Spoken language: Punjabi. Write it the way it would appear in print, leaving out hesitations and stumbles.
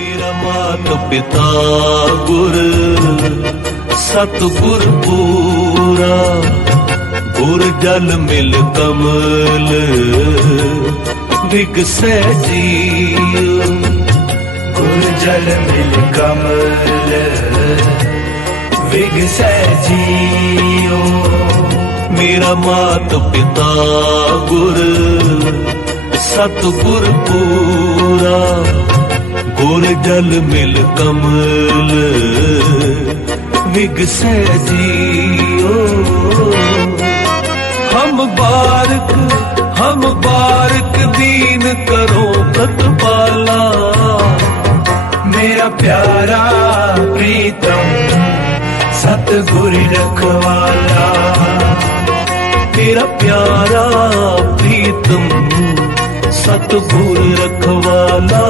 ਮੇਰਾ ਮਾਤ ਪਿਤਾ ਗੁਰ ਸਤਿਗੁਰ ਪੂਰਾ, ਗੁਰ ਜਲ ਮਿਲ ਕਮਲ ਵਿਗਸੈ ਜੀਉ। ਗੁਰ ਜਲ ਮਿਲ ਕਮਲ ਵਿਗਸੈ ਜੀਉ। ਮੇਰਾ ਮਾਤ ਪਿਤਾ ਗੁਰ ਸਤਿਗੁਰ ਪੂਰਾ, ਗੁਰ ਜਲ ਮਿਲ ਕਮਲ ਵਿਗਸੈ ਜੀਉ। हम बारक दीन करो प्रतिपाला, मेरा प्यारा प्रीतम सतगुर रखवाला। मेरा प्यारा प्रीतम सतगुर रखवाला।